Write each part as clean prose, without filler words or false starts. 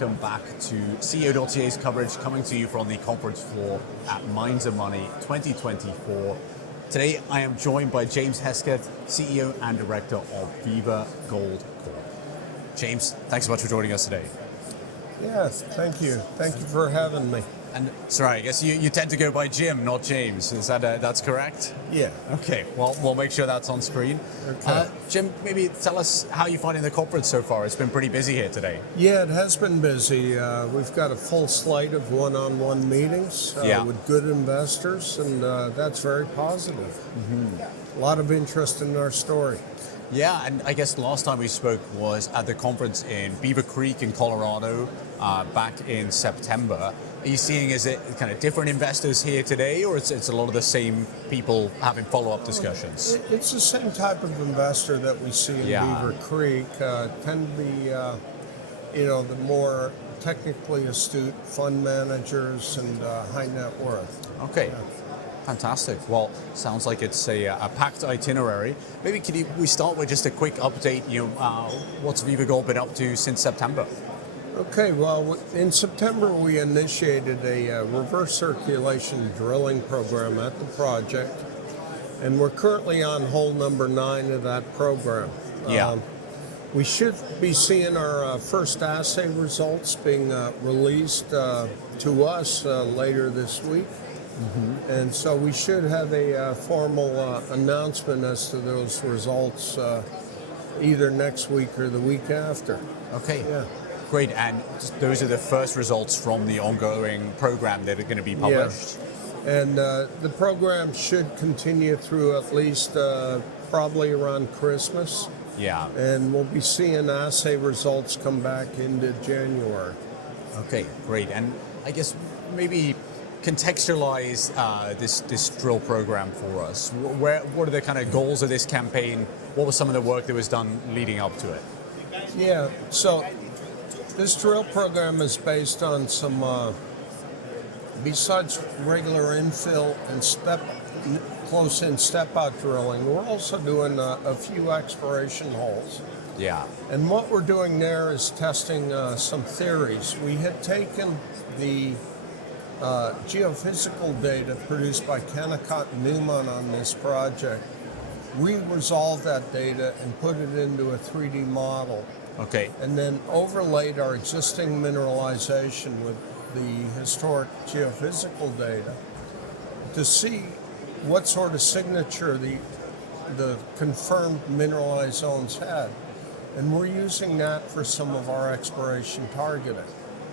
welcome back to CEO.CA's coverage, coming to you from the conference floor at Minds of Money 2024. Today I am joined by James Hesketh, CEO and Director of Viva Gold Corp. James, thanks so much for joining us today. Yes, thank you. Thank you for having me. And sorry, I guess you tend to go by Jim, not James. Is that that's correct? Yeah. Okay. Well, we'll make sure that's on screen. Okay. Jim, maybe tell us how you're finding the conference so far. It's been pretty busy here today. Yeah, it has been busy. We've got a full slate of one-on-one meetings with good investors, and that's very positive. A lot of interest in our story. Yeah, and I guess the last time we spoke was at the conference in Beaver Creek in Colorado back in September. Are you seeing, is it kind of different investors here today, or it's a lot of the same people having follow-up discussions? It's the same type of investor that we see in Beaver Creek. Tend to be, the more technically astute fund managers and high net worth. Okay. Yeah. Fantastic. Well, sounds like it's a packed itinerary. Maybe we start with just a quick update? What's Viva Gold been up to since September? Okay, well, in September we initiated a reverse circulation drilling program at the project, and we're currently on hole number 9 of that program. We should be seeing our first assay results being released to us later this week. And so we should have a formal announcement as to those results either next week or the week after. Okay. Yeah. Great. And those are the first results from the ongoing program that are going to be published? Yeah. And the program should continue through at least probably around Christmas. Yeah. And we'll be seeing assay results come back into January. Okay, great. And I guess maybe contextualize this drill program for us. What are the kind of goals of this campaign? What was some of the work that was done leading up to it? Yeah, so this drill program is based on some, besides regular infill and close-in step-out drilling, we're also doing a few exploration holes. Yeah. And what we're doing there is testing some theories. We had taken the geophysical data produced by Kennecott and Newmont on this project. We resolved that data and put it into a 3D model. Okay. And then overlaid our existing mineralization with the historic geophysical data to see what sort of signature the confirmed mineralized zones had. And we're using that for some of our exploration targeting.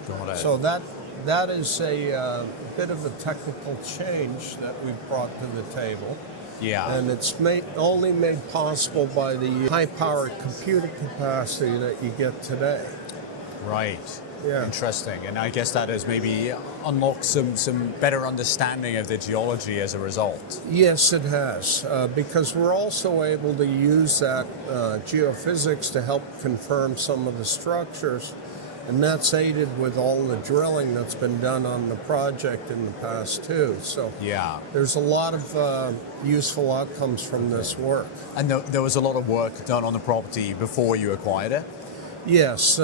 Got it. So that is a bit of a technical change that we've brought to the table. Yeah. And it's only made possible by the high-powered computer capacity that you get today. Right. Yeah. Interesting. And I guess that has maybe unlocked some better understanding of the geology as a result. Yes, it has, because we're also able to use that geophysics to help confirm some of the structures. And that's aided with all the drilling that's been done on the project in the past too. So yeah, there's a lot of useful outcomes from this work. And there was a lot of work done on the property before you acquired it? Yes,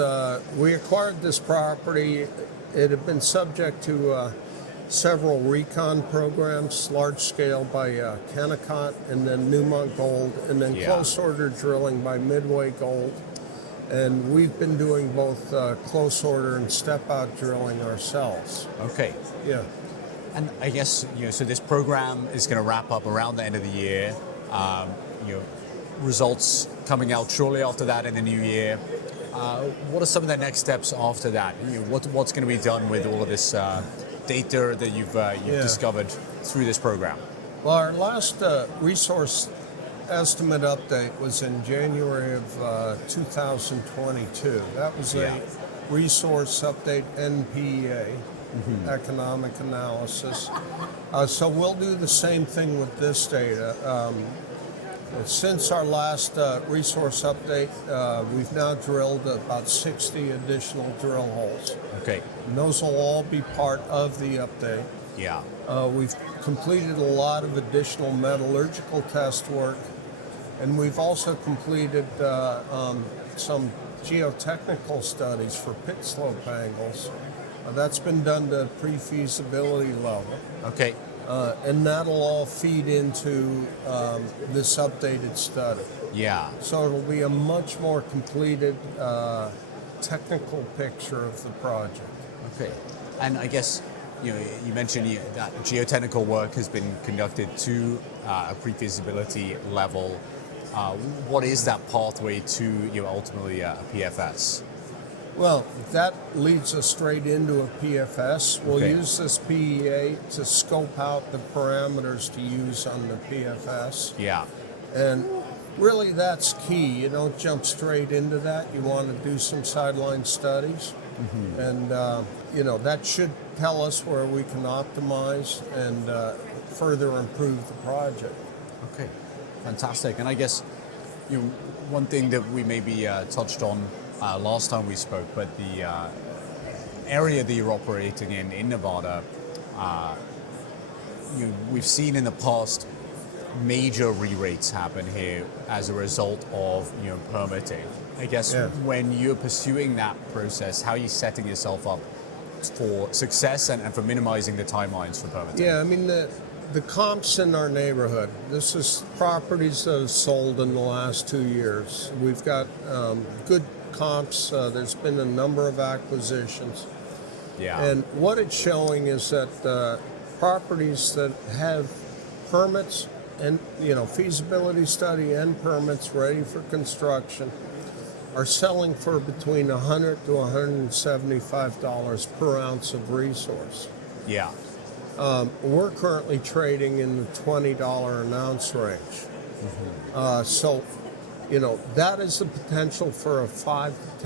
we acquired this property. It had been subject to several recon programs, large scale by Kennecott and then Newmont Gold, and then close order drilling by Midway Gold. And we've been doing both close order and step-out drilling ourselves. Okay. Yeah. And I guess, so this program is going to wrap up around the end of the year. Results coming out shortly after that in the new year. What are some of the next steps after that? What's going to be done with all of this data that you've discovered through this program? Well, our last resource estimate update was in January of 2022. That was a resource update NPEA, economic analysis. So we'll do the same thing with this data. Since our last resource update, we've now drilled about 60 additional drill holes. Okay. And those will all be part of the update. Yeah. We've completed a lot of additional metallurgical test work, and we've also completed some geotechnical studies for pit slope angles. That's been done to pre-feasibility level. Okay. And that'll all feed into this updated study. Yeah. So it'll be a much more completed technical picture of the project. Okay. And I guess, you mentioned that geotechnical work has been conducted to a pre-feasibility level. What is that pathway to ultimately a PFS? Well, that leads us straight into a PFS. We'll use this PEA to scope out the parameters to use on the PFS. Yeah. And really that's key. You don't jump straight into that. You want to do some sideline studies. Mm-hmm. And, that should tell us where we can optimize and further improve the project. Okay, fantastic. And I guess one thing that we maybe touched on last time we spoke, but the area that you're operating in Nevada, we've seen in the past major re-rates happen here as a result of permitting. I guess when you're pursuing that process, how are you setting yourself up for success and for minimizing the timelines for permitting? Yeah, I mean the comps in our neighborhood. This is properties that have sold in the last 2 years. We've got good comps. There's been a number of acquisitions. Yeah. And what it's showing is that properties that have permits and feasibility study and permits ready for construction are selling for between $100 to $175 per ounce of resource. Yeah. We're currently trading in the $20 an ounce range. Mm-hmm. So that is the potential for a 5 to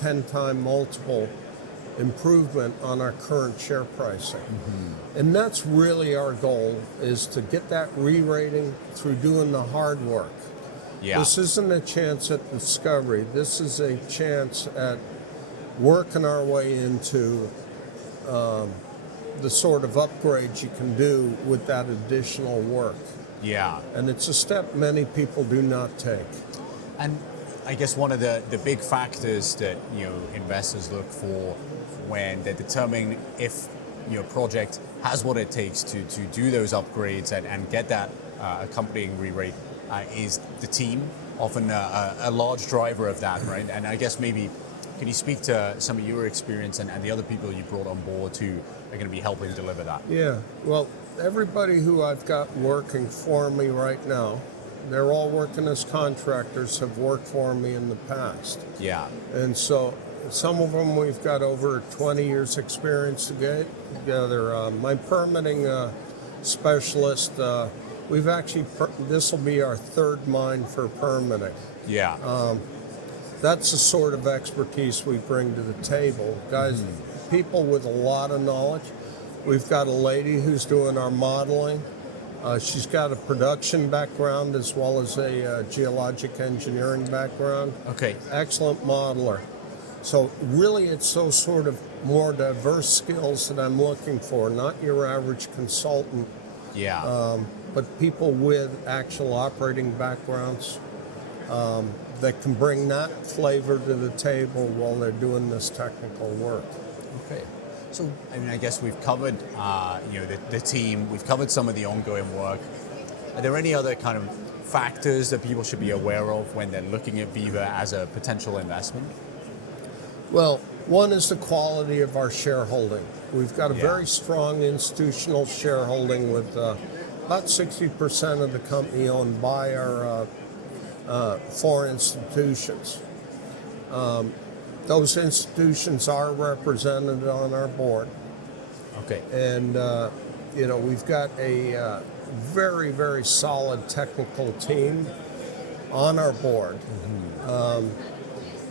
10 time multiple improvement on our current share pricing. Mm-hmm. And that's really our goal, is to get that re-rating through doing the hard work. Yeah. This isn't a chance at discovery. This is a chance at working our way into the sort of upgrades you can do with that additional work. Yeah. And it's a step many people do not take. And I guess one of the big factors that investors look for when they're determining if your project has what it takes to do those upgrades and get that accompanying re-rate is the team, often a large driver of that, right? And I guess maybe can you speak to some of your experience and the other people you brought on board who are going to be helping deliver that? Yeah, well, everybody who I've got working for me right now, they're all working as contractors, have worked for me in the past. Yeah. And so some of them we've got over 20 years experience together. My permitting specialist, we've actually, this will be our third mine for permitting. Yeah. That's the sort of expertise we bring to the table. Guys, people with a lot of knowledge. We've got a lady who's doing our modeling. She's got a production background as well as a geologic engineering background. Okay. Excellent modeler. So really it's those sort of more diverse skills that I'm looking for, not your average consultant. Yeah. But people with actual operating backgrounds that can bring that flavor to the table while they're doing this technical work. Okay. So, I guess we've covered, the team. We've covered some of the ongoing work. Are there any other kind of factors that people should be aware of when they're looking at Viva as a potential investment? Well, one is the quality of our shareholding. We've got a very strong institutional shareholding with about 60% of the company owned by our four institutions. Those institutions are represented on our board. Okay. And, we've got a very, very solid technical team on our board. Mm-hmm.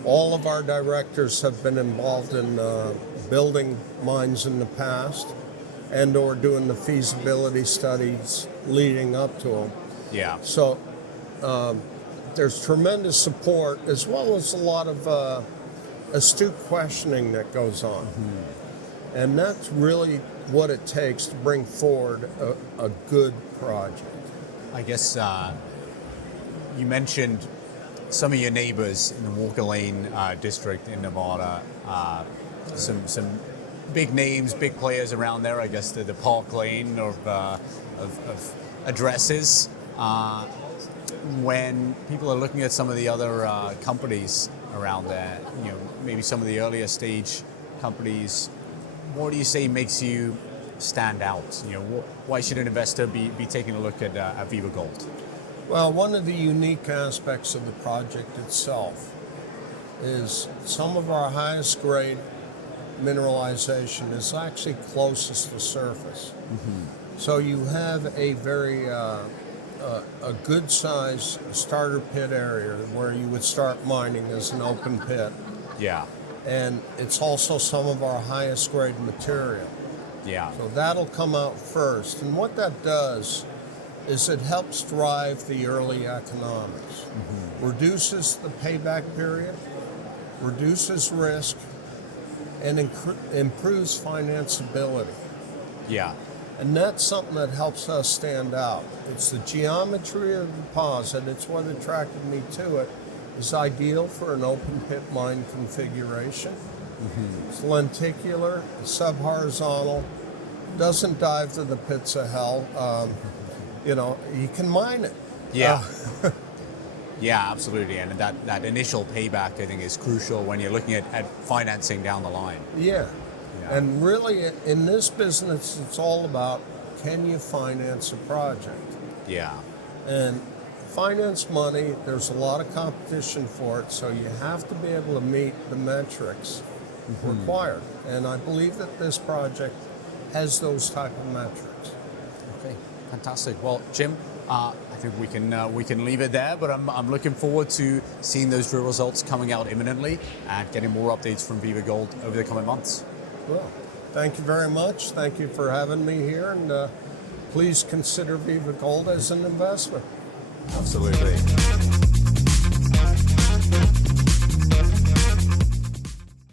All of our directors have been involved in building mines in the past and or doing the feasibility studies leading up to them. Yeah. So there's tremendous support as well as a lot of astute questioning that goes on. Mm-hmm. And that's really what it takes to bring forward a good project. I guess you mentioned some of your neighbors in the Walker Lane district in Nevada, some big names, big players around there. I guess the Park Lane of addresses. When people are looking at some of the other companies around there, maybe some of the earlier stage companies, what do you say makes you stand out? Why should an investor be taking a look at Viva Gold? Well, one of the unique aspects of the project itself is some of our highest grade mineralization is actually closest to surface. Mm-hmm. So you have a very a good size starter pit area where you would start mining as an open pit. Yeah. And it's also some of our highest grade material. Yeah. So that'll come out first. And what that does is it helps drive the early economics. Mm-hmm. Reduces the payback period, reduces risk, and improves financeability. Yeah. And that's something that helps us stand out. It's the geometry of the deposit, it's what attracted me to it. It's ideal for an open pit mine configuration. Mm-hmm. It's lenticular, it's subhorizontal, doesn't dive to the pits of hell. You can mine it. Yeah. Yeah, absolutely. And that initial payback, I think, is crucial when you're looking at financing down the line. Yeah. And really, in this business, it's all about, can you finance a project? Yeah. And finance money, there's a lot of competition for it, so you have to be able to meet the metrics required. And I believe that this project has those type of metrics. Okay, fantastic. Well, Jim, I think we can leave it there, but I'm looking forward to seeing those drill results coming out imminently and getting more updates from Viva Gold over the coming months. Well, thank you very much. Thank you for having me here, and please consider Viva Gold as an investment. Absolutely.